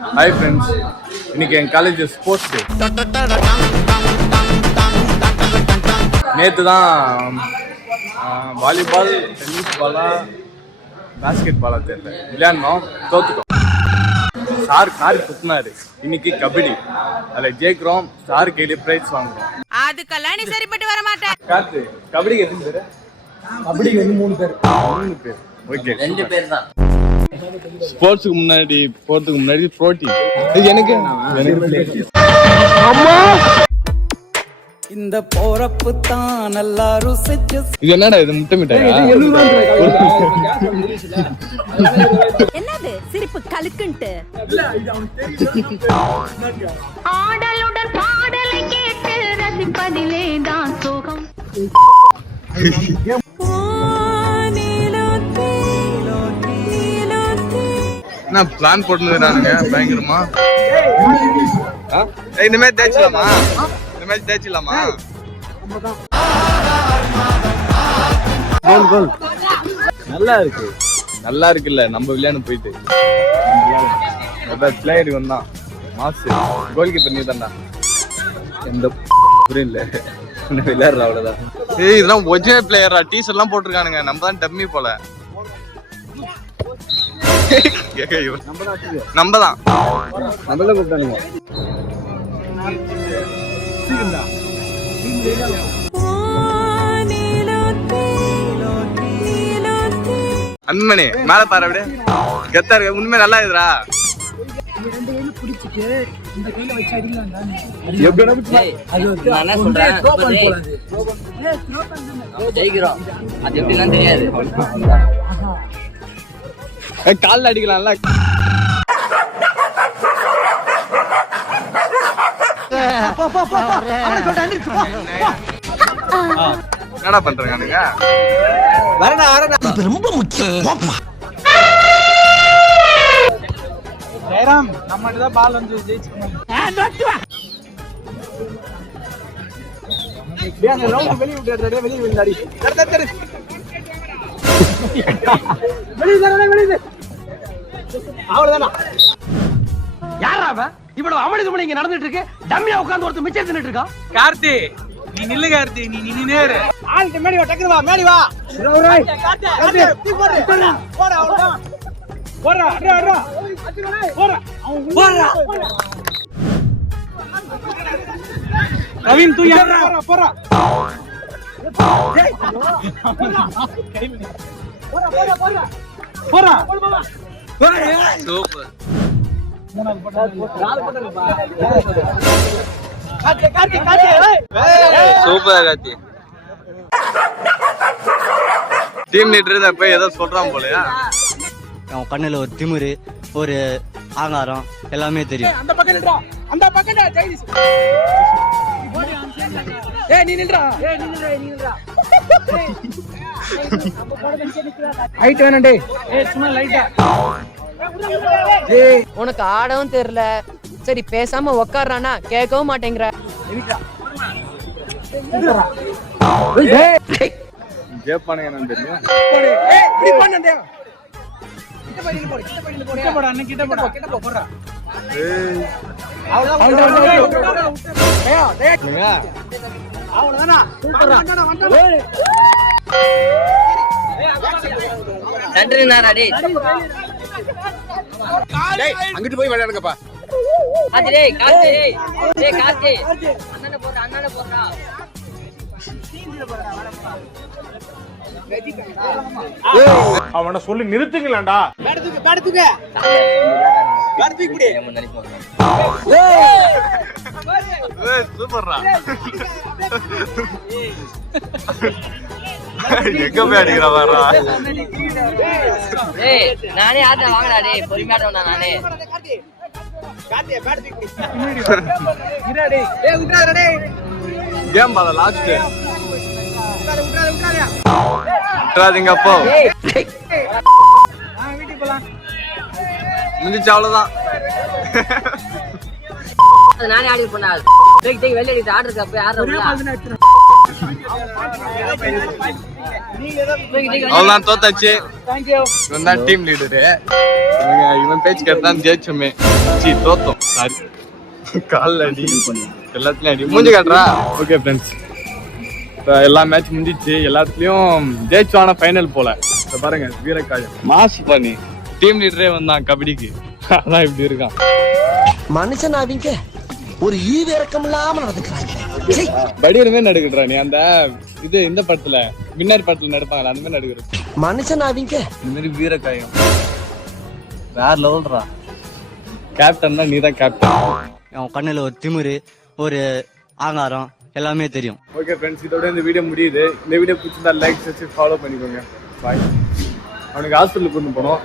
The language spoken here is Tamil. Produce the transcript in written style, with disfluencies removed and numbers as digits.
ஹாய் ஃப்ரெண்ட்ஸ், இன்னைக்கு என் காலேஜ் ஸ்போர்ட்ஸ் டே. நேற்று தான் volleyball, tennis Bala, basket Bala தெரியல விளையாடணும், தோத்துட்டோம். சார் காரி குத்துனாரு. இன்னைக்கு கபடி, அதில் ஜெயிக்கிறோம். சார் கையில பிரைஸ் வாங்குறோம். அதுக்கெல்லாம் நீ சரிப்பட்டு வர மாட்டேன். காத்து கபடிக்கு எத்தனை பேர்? கபடிக்கு வந்து 3 பேர். 3 பேர். ஓகே, 2 பேர் தான். ஸ்போர்ட்ஸுக்கு முன்னாடி போறதுக்கு முன்னாடி புரோட்டீன். எனக்கு இந்த போறப்பு தான் நல்லா ருசிச்சு. இது என்னடா இது? முட்டை மிட்டாயா? என்னது சிரிப்பு கலுக்குன்ட்டு? ஆடலுடன் பாடலை கேட்டு ரசிப்பதிலே தான் சோகம். என்ன பிளான் போட்டுருந்தானுங்க பயங்கரமா? இந்த மாதிரி தேய்ச்சலாமா? இந்த மாதிரி தேய்ச்சலாமா? நல்லா இருக்கு, நல்லா இருக்குல்ல. நம்ம விளையாண்டு போயிட்டு பிளேயர் வந்தான் மாசு. கோல் கீப்பர் நீ தான்டா. எந்த புரியல விளையாடுற அவ்வளவுதான். ஏய், இதெல்லாம் ஒரிஜினல் பிளேயரா? டீஷர்ட் எல்லாம் போட்டிருக்கானுங்க. நம்ம தான் டம்மி போல. நம்மதான் கூப்பிட்டானுங்க. அன்பனே மேல பாரு, அப்படியே கெத்தா இருக்கு. உண்மை நல்லா இருக்குடா. ஜெயிக்கிறோம், அது எப்படிலாம் தெரியாது. கால்ல அடிக்கலாம்ல. என்னடா பண்றாங்க? ரொம்ப முக்கியம். நம்மகிட்டதான் பால் வந்து ஜெயிச்சிருக்கோம். வெளியே விட்டு வெளியே விழுந்தாடி. இவ்வளவு அமளிதுமணி இங்க நடந்துட்டு இருக்கு. டம்மியா உட்கார்ந்து ஒருத்தர் மிச்சம் தின்னுட்டு இருக்கான். கார்த்தி, நீ நில்லு. கார்த்தி, நீ நின்னேரு. ஆளுக்கு மேடி வா, டக்குனு வா, மேடி வா. கார்த்தி, போடா அவ்வளவுதான். போடா, அடடா. போடா. போடா. கவின் தூயா. போடா. டேய். போடா. Super. Super Karthi. Team leader தான் போய் ஏதோ சொல்றான் போலயா? அவன் கண்ணுல ஒரு திமிரு, ஒரு ஆங்காரம் எல்லாமே தெரியும். அந்த பக்கம் நில்றா, அந்த பக்கம்டா ஜெயிஸ். ஏய் நீ நில்றா, நீ நில்றா. ஹைட் வேணா டேய். ஏய் சும்மா லைட்டா. ஏய் உனக்கு ஆடவும் தெரியல. சரி பேசாம உட்கார்றானா கேட்கவும் மாட்டேங்கிற. ஜெயப்பானுங்க என்னன்னு தெரியும். ஏய் இப்படி பண்ணடே. கிட்ட போய் போடு, கிட்ட போடா, அண்ணன் கிட்ட போடா, கிட்ட போ போறா. ஏய் அவ்வளவுதானா? சூப்பரா. சண்டை நாராடி. டேய் அங்கிட்டு போய் விளையாடுங்கப்பா. டேய் கார்த்தி, டேய் கார்த்தி, அண்ணனை போடுறா. அவனை சொல்லி நிறுத்துங்களேன்டா. படுத்துக்க. சூப்பர்ரா. எங்க போய் அடிக்கிறா வர்றா? டேய் நானே ஆட்ட வாங்கடா. டேய் பொறுமையா ஆடணும் நானே. கேம் பால லாஸ்ட். விட்டுறாதீங்க அப்போ. முடிஞ்சு அவ்வளவுதான். நானே ஆடி போனா. டேய் வெளிய ஆடுறதுக்கு போய் ஆடுறோம்ல. அவ்வளவுதான் தோத்தாச்சு. இவன் தான் டீம் லீடரு. இவன் பேச்சு கேட்டுதான் ஜெயிச்சோமே. தோத்தோம். சாரி, கால் அடி எல்லாத்துலயும் அடி. மூஞ்சி காட்டுறா. ஓகே ஃப்ரெண்ட்ஸ், எல்லா மேட்ச் முடிஞ்சிச்சு. எல்லாத்துலயும் ஜெயிச்சோம். ஆனா ஃபைனல் போல. பாருங்க வீரக்காயம் மாசு பண்ணி டீம் லீடரே வந்தான் கபடிக்கு. அதான் இப்படி இருக்கான் மனுஷன். அவங்க ஒரு ஈவிரக்கம் இல்லாம நடந்துக்கிறாங்க. படியுமே நடுக்கிட்டுறா நீ. அந்த இது இந்த படத்துல வின்னர் படத்துல நடிப்பாங்கல்ல அந்த மாதிரி நடுக்கிறது மனுஷன். அவங்க இந்த மாதிரி வீரக்காயம் வேற லெவல்ரா. கேப்டன்னா நீ தான் கேப்டன். அவன் கண்ணுல ஒரு திமிரு, ஒரு ஆங்காரம் எல்லாமே தெரியும். ஓகே ஃப்ரெண்ட்ஸ், இதோட இந்த வீடியோ முடியுது. இந்த வீடியோ பிடிச்சிருந்தா லைக் செஞ்சு ஃபாலோ பண்ணிக்கோங்க. பாய். அவனுக்கு ஹாஸ்பிட்டலுக்கு கொண்டு போனோம்.